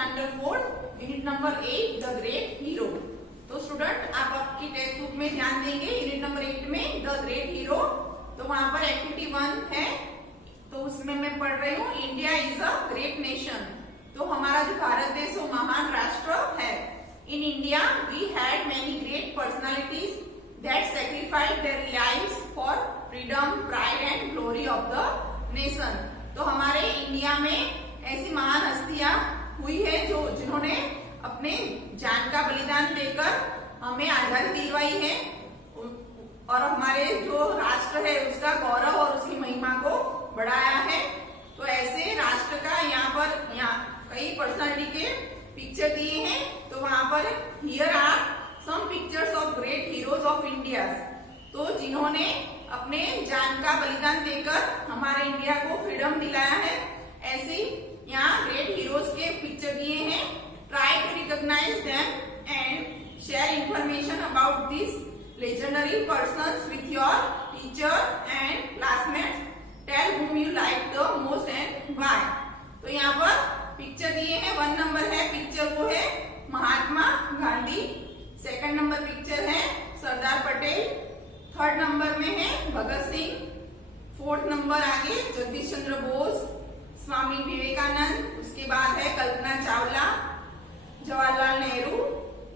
Standard 4 unit number 8 the great hero. तो student आप आपकी टेक्स्ट बुक में ध्यान देंगे यूनिट नंबर 8 में द ग्रेट हीरो। तो वहां पर एक्टिविटी 1 है, तो उसमें मैं पढ़ रही हूँ India is a great nation. तो हमारा जो भारत देश वो महान राष्ट्र है। In India we had many great personalities that sacrificed their lives for freedom, pride and glory of the nation. तो हमारे इंडिया में ऐसी महान हस्तियां हुई है जो जिन्होंने अपने जान का बलिदान देकर हमें आजादी दिलवाई है और हमारे जो राष्ट्र है उसका गौरव और उसकी महिमा को बढ़ाया है। तो ऐसे राष्ट्र का यहाँ कई पर्सनालिटी के पिक्चर दिए हैं। तो वहां पर here are some pictures of great heroes of India. तो जिन्होंने अपने जान का बलिदान देकर हमारे इंडिया को फ्रीडम दिलाया है, ऐसे यहाँ ग्रेट हीरोज के पिक्चर दिए हैं। Try to recognise them and share information about this legendary persons with your teacher and classmates. Tell whom you like the most and why। तो यहाँ पर पिक्चर दिए हैं। 1 नंबर है पिक्चर वो है Mahatma Gandhi, 2nd number picture है सरदार पटेल, 3rd नंबर में है भगत सिंह, 4th नंबर आगे जगदीश चंद्र बोस, स्वामी विवेकानंद, उसके बाद है कल्पना चावला, जवाहरलाल नेहरू,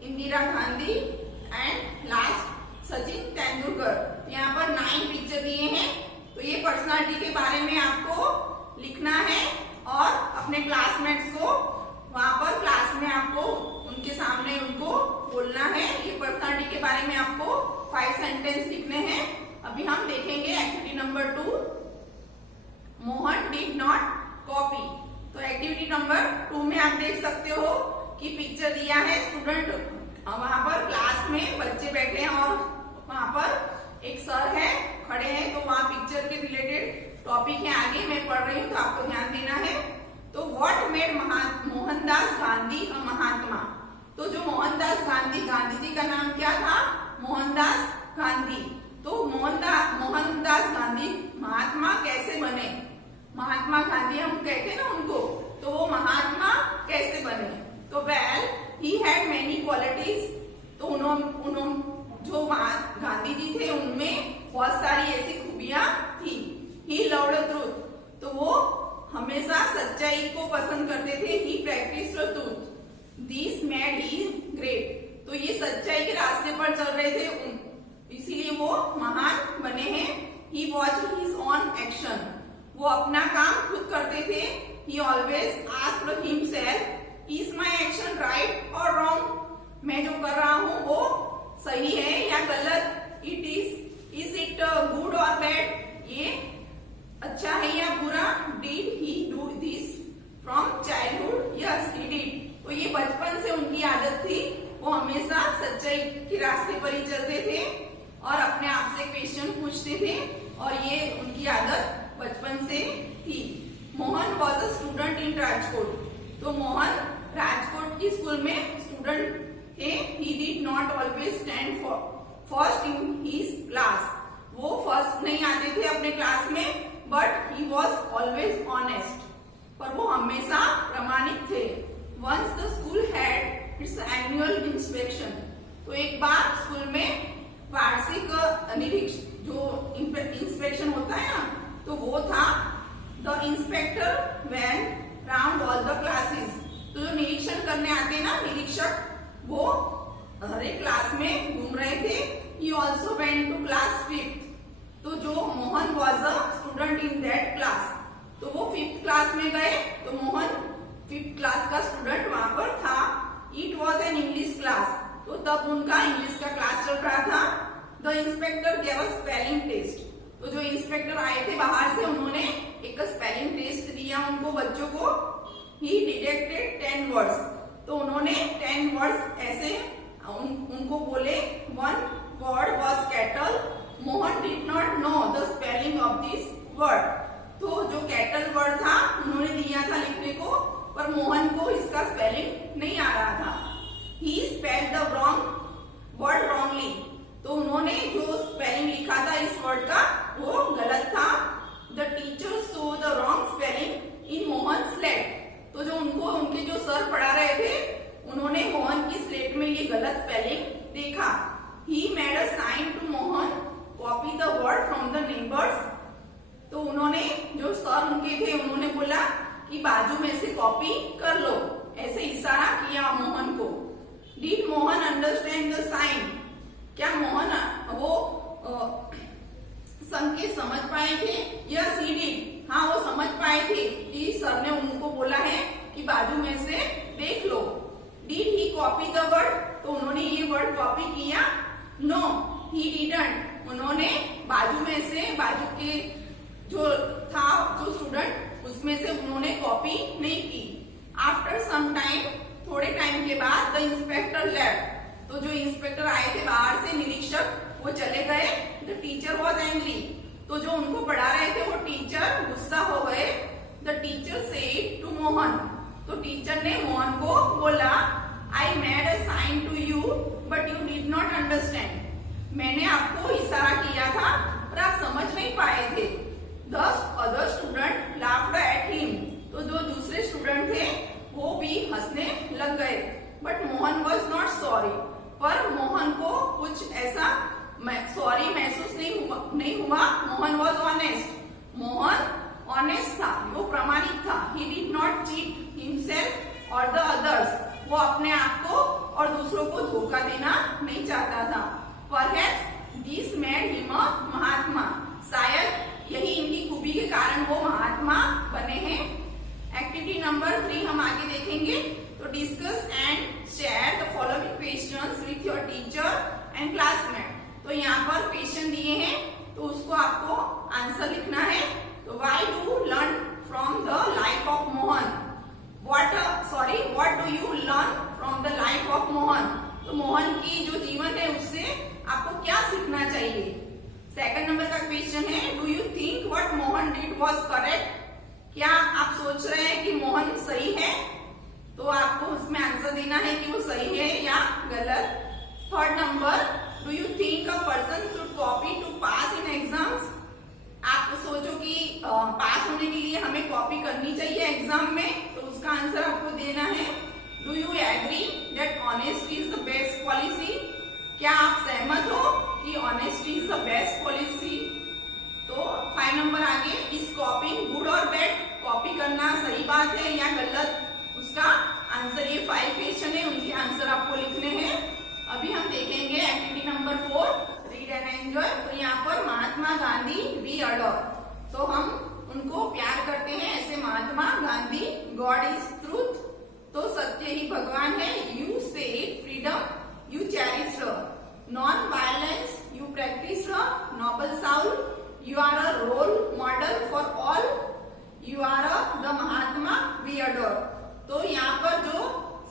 इंदिरा गांधी एंड लास्ट सचिन तेंदुलकर। यहाँ पर 9 पिक्चर दिए हैं। तो ये पर्सनालिटी के बारे में आपको लिखना है और अपने क्लासमेट्स को वहां पर क्लास में आपको उनके सामने उनको बोलना है। ये पर्सनालिटी के बारे में आपको 5 सेंटेंस लिखने हैं। अभी हम देखेंगे activity number 2, Mohan did not copy. तो एक्टिविटी नंबर 2 में आप देख सकते हो कि पिक्चर दिया है। स्टूडेंट वहां पर क्लास में बच्चे बैठे हैं और वहां पर एक सर है खड़े हैं। तो वहां पिक्चर के रिलेटेड टॉपिक है, आगे मैं पढ़ रही हूँ तो आपको ध्यान देना है। तो व्हाट मेड मोहनदास गांधी अ महात्मा। तो जो मोहनदास गांधी जी का नाम क्या था? मोहनदास गांधी। तो मोहनदास गांधी महात्मा कैसे बने? महात्मा गांधी हम कहते हैं ना उनको, तो वो महात्मा कैसे बने? तो well he had many qualities. तो उन्होंने जो गांधी जी थे उनमें बहुत सारी ऐसी खूबियां थी। He loved truth. तो वो हमेशा सच्चाई को पसंद करते थे। He practised truth. This made he great. तो ये सच्चाई के रास्ते पर चल रहे थे, इसीलिए वो महान बने हैं। ही वॉच हिज ऑन एक्शन। वो अपना काम खुद करते थे। ही always asked himself, is my action right और रॉन्ग? मैं जो कर रहा हूँ वो सही है या गलत? इज इट गुड और बैड? ये अच्छा है या बुरा? Did he do this from childhood? Yes he did. तो ये बचपन से उनकी आदत थी। वो हमेशा सच्चाई के रास्ते पर ही चलते थे और अपने आप से क्वेश्चन पूछते थे और ये उनकी आदत बचपन से थी। Mohan was a student in Rajkot. तो मोहन राजकोट की स्कूल में स्टूडेंट थे। He did not always stand first in his class. वो फर्स्ट नहीं आते थे अपने क्लास में, but he was always honest. पर वो हमेशा प्रामाणिक थे। Once the school had its annual inspection. तो एक बार स्कूल में वार्षिक निरीक्षण जो इंस्पेक्शन होता है ना, तो वो था। The inspector went round all the classes. तो जो निरीक्षण करने आते ना निरीक्षक, वो हर एक क्लास में घूम रहे थे। He also went to class 5th। तो जो Mohan was a student in that class, तो वो 5th क्लास में गए। तो मोहन 5th क्लास का स्टूडेंट वहां पर था। It was an English class. तो तब उनका इंग्लिश का क्लास चल रहा था। The inspector gave a spelling test. तो जो इंस्पेक्टर आए थे बाहर से, उन्होंने एक स्पेलिंग टेस्ट दिया उनको बच्चों को। ही डिटेक्टेड 10 वर्ड्स। तो उन्होंने 10 वर्ड्स ऐसे उनको बोले। 1 word was cattle. Mohan did not know the spelling of this word. तो जो कैटल वर्ड था उन्होंने दिया था लिखने को, पर मोहन को इसका स्पेलिंग नहीं आ रहा था। He spelled the wrong word wrongly. तो उन्होंने जो स्पेलिंग लिखा था इस वर्ड का वो गलत था। The teacher so the wrong spelling in Mohan slate. तो जो उनको उनके जो सर पढ़ा रहे गलत स्पेलिंग देखा। He made a sign to Mohan copy the word from the neighbors। तो उन्होंने, जो सर उनके थे, उन्होंने बोला कि बाजू में से कॉपी कर लो, ऐसे इशारा किया मोहन को। Did Mohan understand the sign? क्या मोहन वो संकेत समझ पाए थे? Yes he did. हाँ, वो समझ पाए थे कि सर ने उनको बोला है कि बाजू में से देख लो। Did he copy the word? तो उन्होंने ये वर्ड कॉपी किया? No he didn't. उन्होंने बाजू में से, बाजू के जो था जो स्टूडेंट, उसमें से उन्होंने कॉपी नहीं की। आफ्टर सम टाइम, थोड़े टाइम के बाद, द इंस्पेक्टर लेफ्ट। तो जो इंस्पेक्टर आए थे बाहर से, निरीक्षक, वो चले गए। The teacher was angry. तो जो उनको पढ़ा रहे थे वो टीचर गुस्सा हो गए। The teacher said to Mohan. तो टीचर ने मोहन को बोला, I made a sign to you but you did not understand. मैंने आपको इशारा किया था पर आप समझ नहीं पाए थे। The other student laughed at him. तो जो दूसरे स्टूडेंट थे वो भी हंसने लग गए। But Mohan was not sorry. पर मोहन को कुछ ऐसा सॉरी महसूस नहीं हुआ। Mohan was honest. Mohan honest था, वो प्रामाणिक था। ही डिड नॉट चीट हिमसेल्फ और द अदर्स। वो अपने आप को और दूसरों को धोखा देना नहीं चाहता था। Perhaps this made him a Mahatma. शायद यही इनकी खूबी के कारण वो महात्मा बने हैं। एक्टिविटी नंबर 3 हम आगे देखेंगे। तो discuss and share the following questions with your teacher and classmate. तो यहाँ पर क्वेश्चन दिए हैं, तो उसको आपको आंसर लिखना है। तो why do learn from the life of Mohan? What do you learn from the life of Mohan? तो मोहन की जो जीवन है उससे आपको क्या सीखना चाहिए? सेकंड नंबर का क्वेश्चन है, do you think what Mohan did was correct? क्या आप सोच रहे हैं कि मोहन सही है? तो आपको उसमें आंसर देना है कि वो सही है या गलत। Third number, do you think a person should copy to pass in exams? आप सोचो कि पास होने के लिए हमें कॉपी करनी चाहिए एग्जाम में, तो उसका आंसर आपको देना है। Do you agree that honesty is the best policy? क्या आप सहमत हो कि honesty is the best policy? तो 5 नंबर आगे, इज कॉपिंग गुड और बैड? कॉपी करना सही बात है या गलत? उसका आंसर, ये 5 क्वेश्चन है, उनके आंसर आपको लिखने हैं। अभी हम देखेंगे activity number 4, read and enjoy. तो यहाँ पर महात्मा गांधी वी अडोर। तो हम उनको प्यार करते हैं, ऐसे Mahatma Gandhi. God is truth. तो सत्य ही भगवान है। You say freedom you cherish non violence you practise noble soul. You are a role model for all. You are the Mahatma we adore. तो यहाँ पर जो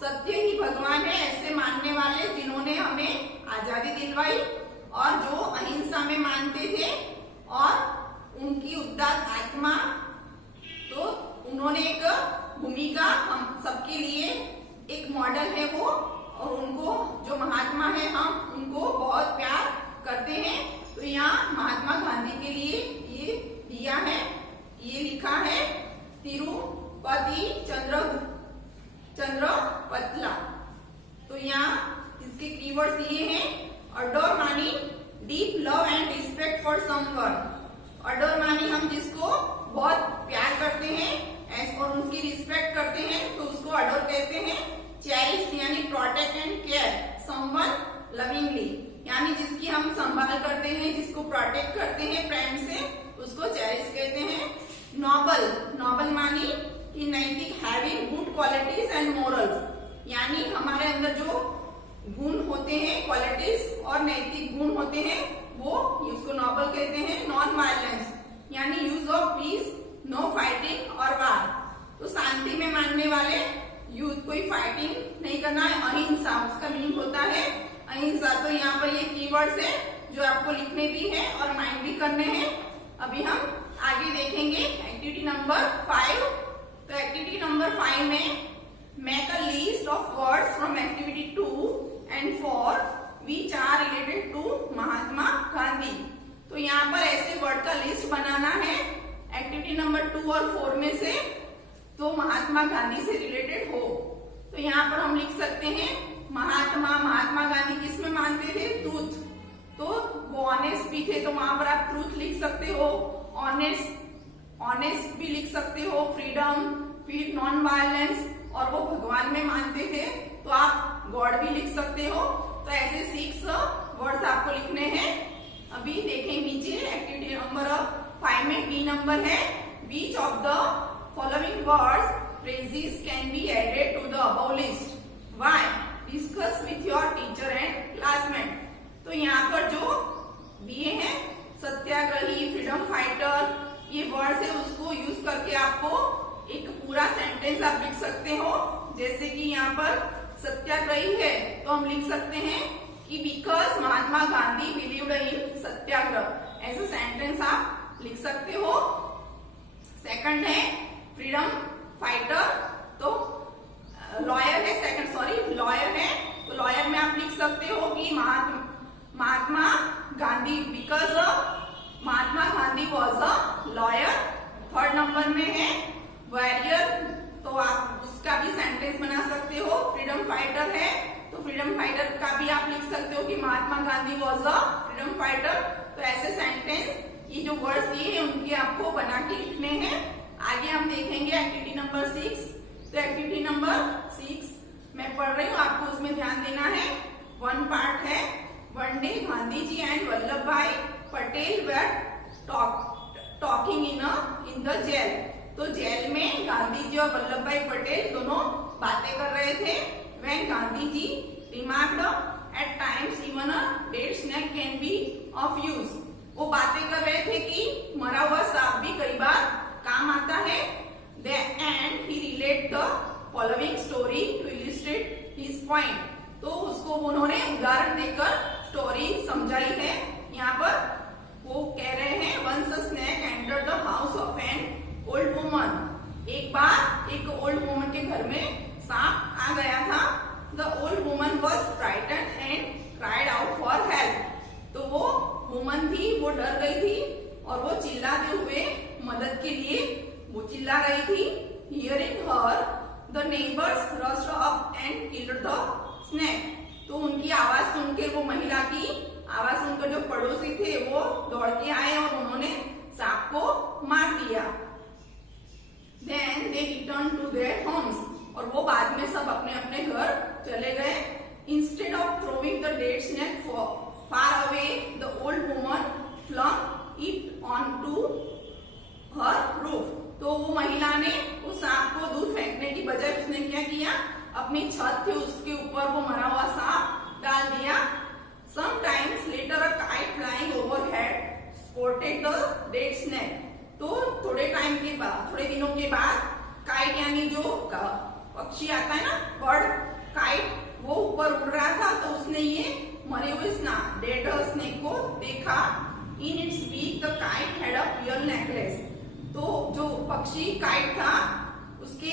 सत्य ही भगवान है, ऐसे मानने वाले जिन्होंने हमें आजादी दिलवाई और जो अहिंसा में मानते थे और उनकी उदार आत्मा, तो उन्होंने एक भूमिका हम सबके लिए एक मॉडल है वो, और उनको जो महात्मा है हम उनको बहुत प्यार करते हैं। तो यहाँ महात्मा गांधी के लिए ये दिया है, ये लिखा है तिरुपति चंद्र पतला। तो यहाँ इसके कीवर्ड्स दिए हैं। अडोर मानी deep love and respect for someone. Adore मानी हम जिसको बहुत प्यार करते हैं और उसकी रिस्पेक्ट करते हैं, तो उसको अडोर कहते हैं। चेरिश यानी protect and care someone lovingly, यानी जिसकी हम संभाल करते हैं, जिसको प्रोटेक्ट करते हैं प्रेम से, उसको चेरिश कहते हैं। नोबल मानी कि नैतिक, having good qualities and morals, यानी हमारे अंदर जो गुण होते हैं, क्वालिटीज और नैतिक गुण होते हैं, वो उसको नोबल कहते हैं। नॉन वायलेंस यानी use of peace, no fighting और वार। तो शांति में मानने वाले, कोई फाइटिंग नहीं करना है। अहिंसा, उसका मीनिंग होता है अहिंसा। तो यहाँ पर ये कीवर्ड्स है जो आपको लिखने भी है और माइंड भी करने हैं। अभी हम आगे देखेंगे एक्टिविटी नंबर 5। तो एक्टिविटी नंबर 5 में make a list of words from activity 2 and 4 which are related to Mahatma Gandhi. तो यहाँ पर ऐसे वर्ड का लिस्ट बनाना है एक्टिविटी नंबर 2 और 4 में से, तो महात्मा गांधी से रिलेटेड हो। तो यहाँ पर हम लिख सकते हैं महात्मा गांधी किस में मानते थे? ट्रूथ। तो वो ऑनेस्ट भी थे, तो वहां पर आप ट्रूथ लिख सकते हो, ऑनेस्ट भी लिख सकते हो, फ्रीडम, फिर नॉन वायलेंस, और वो भगवान में मानते थे तो आप गॉड भी लिख सकते हो। तो ऐसे 6 वर्ड्स आपको लिखने हैं। अभी देखें नीचे एक्टिविटी नंबर 5 में बी नंबर है, which of the following words phrases can be added to the above list. Why? Discuss with your teacher and classmate. तो यहाँ पर जो दिए हैं सत्याग्रही, फ्रीडम फाइटर, ये वर्ड्स है, उसको यूज करके आपको एक पूरा सेंटेंस आप लिख सकते हो। जैसे कि यहाँ पर सत्याग्रही है तो हम लिख सकते हैं कि because Mahatma Gandhi believed in satyagraha, ऐसा सेंटेंस आप लिख सकते हो। सेकंड है फ्रीडम फाइटर, तो लॉयर है, लॉयर है, तो लॉयर में आप लिख सकते हो कि Mahatma Gandhi, because Mahatma Gandhi was a lawyer. Third number में है वॉरियर, तो आप उसका भी सेंटेंस बना सकते हो। फ्रीडम फाइटर है तो फ्रीडम फाइटर का भी आप लिख सकते हो कि Mahatma Gandhi was a freedom fighter. तो ऐसे सेंटेंस, ये जो वर्ड्स दिए हैं उनके आपको बना के लिखने हैं। आगे हम देखेंगे एक्टिविटी नंबर 6। तो एक्टिविटी नंबर 6 मैं पढ़ रही हूँ, आपको उसमें ध्यान देना है। 1 पार्ट है, one day Gandhi ji and Vallabh भाई Patel were talking in the jail. तो जेल में गांधी जी और वल्लभ भाई पटेल दोनों बातें कर रहे थे। When Gandhi ji remarked at times even a dead snake can be of use. वो बातें कर रहे थे कि मरा हुआ सांप भी कई बार काम आता है। And he relate the following story to illustrate his point. तो उसको उन्होंने उदाहरण देकर स्टोरी समझाई है। यहाँ पर वो कह रहे हैं once a snake entered the house of an old woman. एक बार एक ओल्ड वुमन के घर में सांप आ गया था। The old woman was frightened and cried out for help. तो वो वुमन थी, वो डर गई थी और वो चिल्लाते हुए मदद के लिए वो चिल्ला रही थी। Hearing her the neighbours rushed up and killed the snake. तो उनकी आवाज सुनकर, वो महिला की आवाज सुनकर जो पड़ोसी थे वो दौड़ के आए और उन्होंने सांप को मार दिया। Then they return to their homes, और वो बाद में सब अपने अपने घर चले गए। Instead of throwing the dead snake far away the old woman flung it on to her roof. तो वो महिला ने उस सांप को दूर फेंकने की बजाय उसने क्या किया, अपनी छत थी उसके ऊपर वो मरा हुआ सांप डाल दिया। Sometimes letter a kite flying overhead spotted the dead snake. तो थोड़े टाइम के बाद, थोड़े दिनों के बाद, काइट यानी जो पक्षी आता है ना, बर्ड, काइट, वो ऊपर उड़ रहा था। तो उसने ये मरे हुए डेड स्नेक को देखा। In its beak the kite had a pearl necklace. तो जो पक्षी काइट था उसके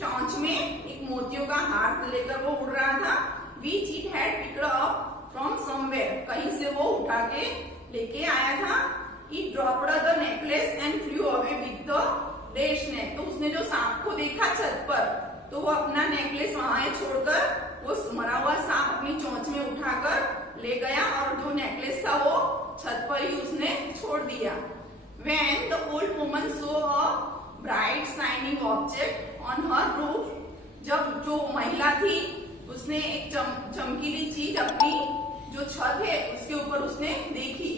चोंच में एक मोतियों का हार लेकर वो उड़ रहा था। Which it had picked up from somewhere, कहीं से वो उठा के लेके आया था। It dropped the necklace and flu away with the dead snake. तो उसने जो सांप को देखा छत पर, तो वो अपना नेकलेस वहां छोड़कर वो मरा हुआ सांप अपनी चोंच में उठाकर ले गया और जो नेकलेस था वो छत पर ही उसने छोड़ दिया। When the old woman saw a bright shining object on her roof, जब जो महिला थी उसने एक चमकीली चीज अपनी जो छत है उसके ऊपर उसने देखी।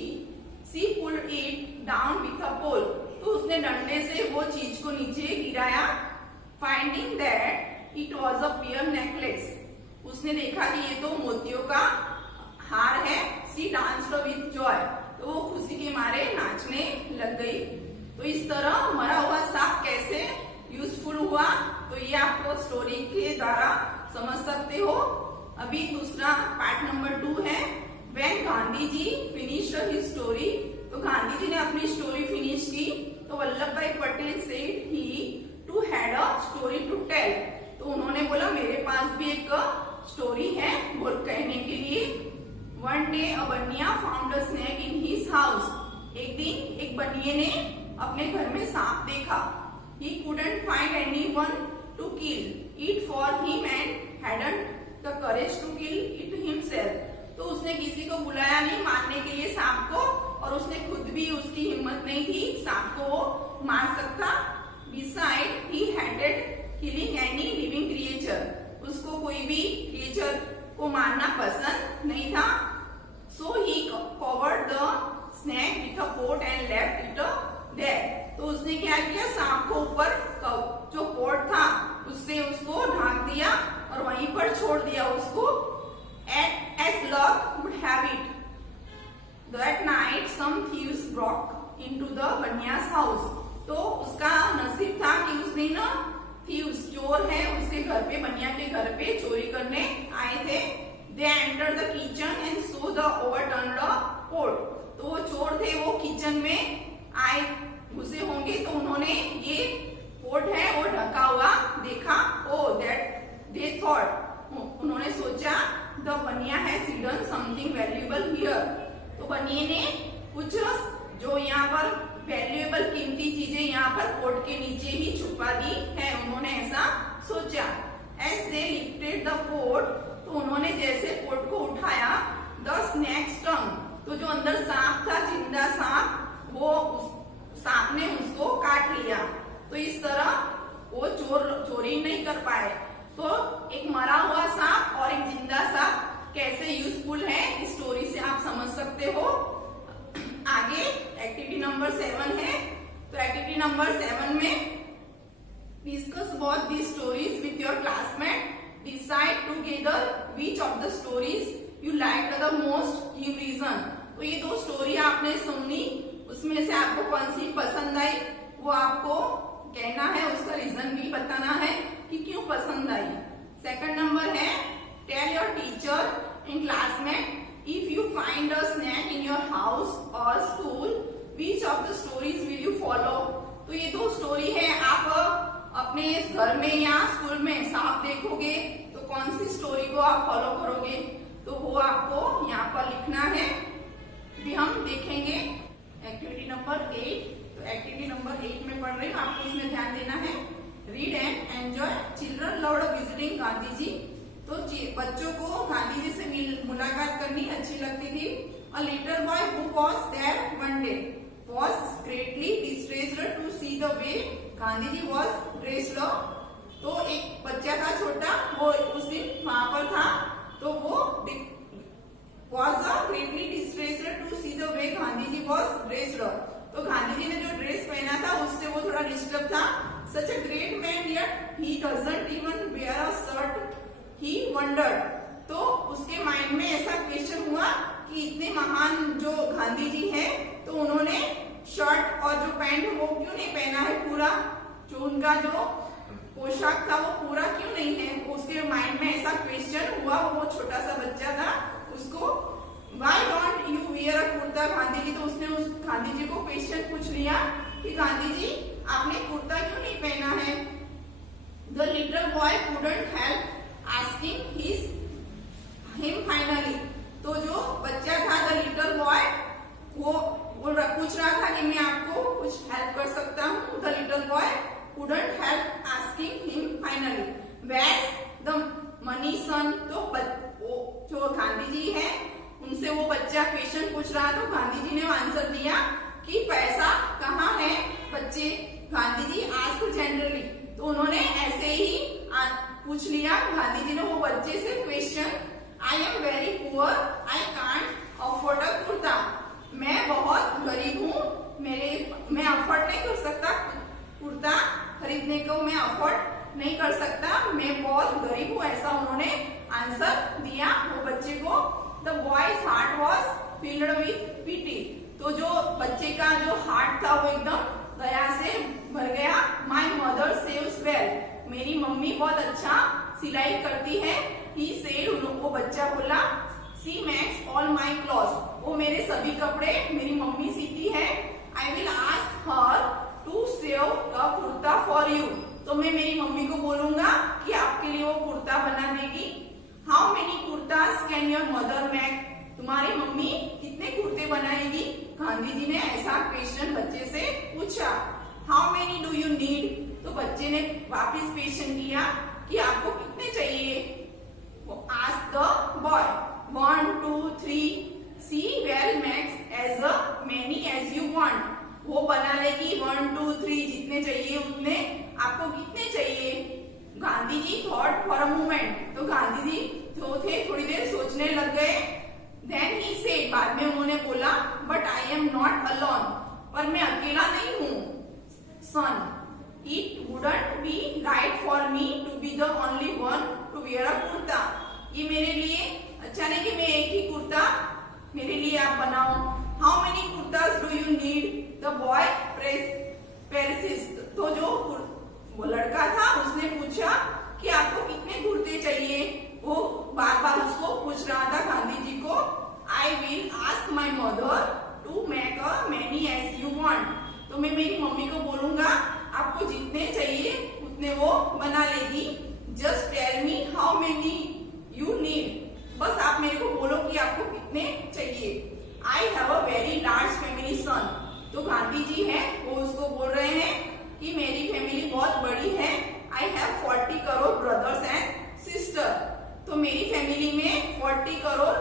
She pulled it down with a pole, तो उसने डंडे से वो चीज को नीचे गिराया। Finding that it was a pearl necklace, उसने देखा कि ये तो मोतियों का हार है। She danced with joy, तो वो खुशी के मारे नाचने लग गई। तो इस तरह मरा हुआ सांप कैसे यूजफुल हुआ, तो ये आपको स्टोरी के द्वारा समझ सकते हो। अभी दूसरा पार्ट नंबर 2 है, when Gandhi ji finished his story. तो गांधी जी ने अपनी स्टोरी फिनिश की तो वल्लभ भाई Patel said he too had a story to tell. तो उन्होंने बोला मेरे पास भी एक स्टोरी है बोल कहने के लिए। वन डे अ बनिया found a snake in his house. एक दिन एक बनिए ने अपने घर में सांप देखा। He couldn't find anyone to kill it for him and hadn't the courage to kill it himself. तो उसने किसी को बुलाया नहीं मारने के लिए सांप को, और उसने खुद भी उसकी हिम्मत नहीं थी सांप को वो मार सकता। Beside he hated killing any living creature, उसको कोई भी क्रिएचर को मारना पसंद नहीं था। So he covered the snake with a pot and left it there. तो उसने क्या किया, सांप को ऊपर जो पोट था उससे उसको ढांक दिया और वहीं पर छोड़ दिया उसको। As luck would have it, that night some thieves broke into the बनियास house। तो उसका नसीब था कि उस दिन थीव्स चोर है उसके घर पे, बनिया के घर पे चोरी करने आए थे। They entered the kitchen and saw the overturned pot। तो वो चोर थे, वो किचन में आए घुसे होंगे, तो उन्होंने ये पोट है वो ढका हुआ देखा। Oh, that they thought, उन्होंने सोचा द बनिया है हिडन समथिंग वैल्यूएबल हियर। तो बनिए ने कुछ जो यहाँ पर वैल्यूएबल कीमती चीजें यहाँ पर पोट के नीचे ही छुपा दी है, उन्होंने ऐसा सोचा। As they lifted the pot, तो उन्होंने जैसे पोट को उठाया, द स्नेक स्टंग, तो जो अंदर सांप था, जिंदा सांप, वो सांप ने उसको काट लिया। तो इस तरह वो चोरी नहीं कर पाए। तो एक मरा हुआ सांप और एक जिंदा सांप कैसे यूजफुल है, इस स्टोरी से आप समझ सकते हो। आगे एक्टिविटी नंबर 7 है। तो एक्टिविटी नंबर 7 में discuss about the stories with your classmate. Decide together which of the stories you like the most, give reason. तो ये 2 स्टोरी आपने सुनी, उसमें से आपको कौन सी पसंद आई वो आपको कहना है, उसका रीजन भी बताना है कि क्यों पसंद आई। सेकंड नंबर है tell your teacher in classmate if you find a snake in your house और school, which of the stories will you follow. तो ये 2 स्टोरी है, आप अपने घर में या स्कूल में सांप देखोगे तो कौन सी स्टोरी को आप फॉलो करोगे, तो वो आपको यहाँ पर लिखना है। भी हम देखेंगे एक्टिविटी नंबर 8। तो एक्टिविटी नंबर 8 में पढ़ रही हूँ, आपको इसमें ध्यान देना है। Read and enjoy, children loved visiting Gandhi ji. तो बच्चों को गांधी जी से मुलाकात करनी अच्छी लगती थी। A little boy who was there one day was greatly distressed to see the way Gandhi ji was dressed. तो एक बच्चा था छोटा, वो उस दिन वहां पर था, तो वो was greatly distressed to see the way Gandhi ji was dressed। तो गांधी जी ने जो ड्रेस पहना था उससे वो थोड़ा डिस्टर्ब था। Such a great man yet he doesn't even wear a shirt, he wondered। तो उसके माइंड में ऐसा क्वेश्चन हुआ कि इतने महान जो गांधी जी हैं, तो उन्होंने शर्ट और जो पैंट वो क्यों नहीं पहना है, पूरा जो उनका जो पोशाक था वो पूरा क्यों नहीं है। उसके माइंड में ऐसा क्वेश्चन हुआ, वो छोटा सा बच्चा था, उसको Why don't you wear a kurta Gandhi ji. तो उसने उस गांधी जी को क्वेश्चन पूछ लिया कि गांधी जी आपने कुर्ता क्यों नहीं पहना है। The little boy couldn't help asking him finally। तो जो बच्चा था the little boy, वो पूछ रहा था कि मैं आपको कुछ हेल्प कर सकता हूँ। The little boy couldn't help asking him finally where's the money son। तो जो गांधी जी है उनसे वो बच्चा क्वेश्चन पूछ रहा, तो गांधी जी ने आंसर दिया कि पैसा कहाँ है बच्चे। गांधी जी आस्क जनरली, तो उन्होंने ऐसे ही पूछ लिया गांधी जी ने वो बच्चे से question. I am very poor I can't afford a kurta. मैं बहुत गरीब हूँ, मैं अफोर्ड नहीं कर सकता कुर्ता खरीदने को, मैं अफोर्ड नहीं कर सकता, मैं बहुत गरीब हूँ, ऐसा उन्होंने आंसर दिया वो बच्चे को। The boy's heart was filled with pity. तो जो बच्चे का जो हार्ट था वो एकदम दया से भर गया। माई मदर सेव्स वेल, मेरी मम्मी बहुत अच्छा सिलाई करती है। ही सेड, वो बच्चा बोला। She makes all my clothes, वो मेरे सभी कपड़े मेरी मम्मी सीती है। I will ask her to sew a kurta for you, तो मैं मेरी मम्मी को बोलूंगा कि आपके लिए वो कुर्ता बना देगी। How many kurtas can your mother make, तुम्हारी मम्मी कितने कुर्ते बनाएगी। गांधी जी ने ऐसा क्वेश्चन बच्चे से पूछा। How many do you need, तो बच्चे ने वापस क्वेश्चन किया कि आपको कितने चाहिए। asked the boy. 1, 2, 3. See well makes as many as you want. वो बना लेगी 1, 2, 3 जितने चाहिए उतने. आपको कितने चाहिए? Gandhi ji thought for a moment. तो गांधी जी जो थे थोड़ी देर सोचने लग गए. Then he said, बाद में उन्होंने बोला, but I am not alone. पर मैं अकेला नहीं हूँ. Son, it wouldn't be right for me to be the only one to wear a kurta. ये मेरे लिए अच्छा नहीं कि मैं एक ही कुर्ता मेरे लिए आप बनाओ. How many kurtas do you need? The boy persisted. तो जो वो लड़का था उसने पूछा कि आपको कितने कुर्ते चाहिए. वो बार बार उसको पूछ रहा था गांधी जी को. I will ask my mother to make a many as you want. तो मैं मेरी मम्मी को बोलूंगा आपको जितने चाहिए उतने वो बना लेगी. Just tell me how many you need. बस आप मेरे को बोलो कि आपको कितने चाहिए. I have a very large family, son. तो गांधी जी हैं वो उसको बोल रहे हैं कि मेरी फैमिली बहुत बड़ी है. I have 40 crore brothers and sister. तो मेरी फैमिली में 40 करोड़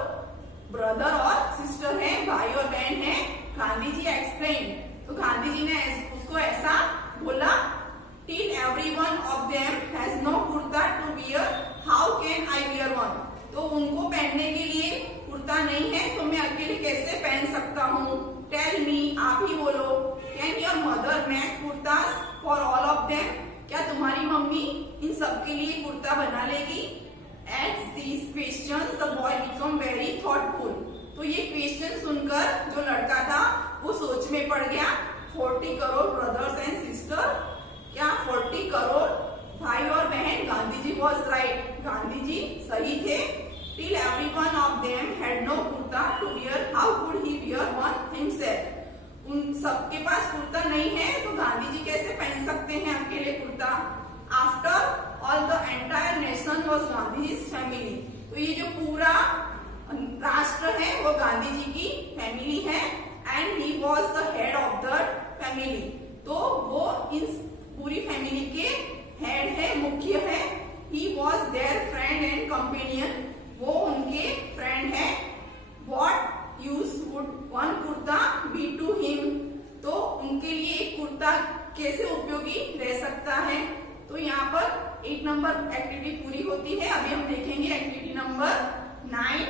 ब्रदर और सिस्टर हैं, भाई और बहन हैं. गांधी जी एक्सप्लेन. तो गांधी जी ने उसको ऐसा बोला. Till every one of them has no kurta to wear, how can I wear one? तो उनको पहनने के लिए कुर्ता नहीं है तो मैं अकेले कैसे पहन सकता हूँ. टेल मी, आप ही बोलो. Can your mother make kurtas for all of them? क्या तुम्हारी मम्मी इन सब के लिए कुर्ता बना लेगी? At this question the boy become very thoughtful. तो ये क्वेश्चन सुनकर जो लड़का था वो सोच में पड़ गया. 40 करोड़ ब्रदर्स एंड सिस्टर, क्या 40 करोड़ भाई और बहन? Gandhi ji was right. गांधी जी सही थे. Till every one of them had no kurta to wear, how could he wear one himself? उन सबके पास कुर्ता नहीं है तो गांधी जी कैसे पहन सकते हैं अकेले kurta? After all, the entire nation was Gandhi's family. तो ये जो पूरा राष्ट्र है वो गांधी जी की फैमिली है. And he was the head of the family. तो वो इन पूरी फैमिली के हेड है, मुख्य है. He was their friend and companion. वो उनके फ्रेंड है. What use would one kurta be to him? तो उनके लिए एक कुर्ता कैसे उपयोगी रह सकता है? तो यहाँ पर 8 नंबर एक्टिविटी पूरी होती है. अभी हम देखेंगे activity number 9.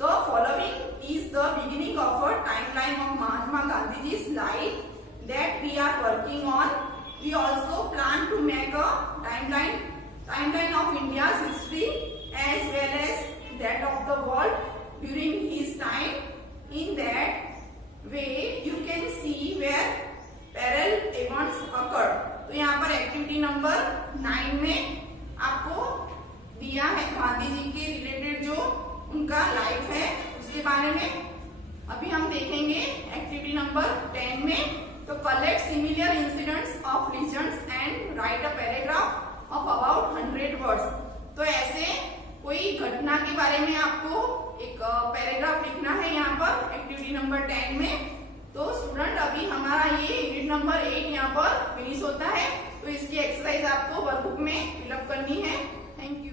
The following is the beginning of a timeline of Mahatma Gandhi's life that we are working on. We also plan to make a timeline of India's history as well as that of the world during his time. In that way you can see where parallel events occurred. तो यहाँ पर activity number 9 में आपको दिया है गांधी जी के related जो उनका लाइफ है उसके बारे में. अभी हम देखेंगे एक्टिविटी नंबर 10 में. तो collect similar incidents of legends and right a paragraph of about 100 words. तो ऐसे कोई घटना के बारे में आपको एक पैराग्राफ लिखना है यहाँ पर एक्टिविटी नंबर 10 में. तो स्टूडेंट अभी हमारा ये यूनिट नंबर 8 यहाँ पर फिनिश होता है. तो इसकी एक्सरसाइज आपको वर्कबुक में फिलअप करनी है. Thank you.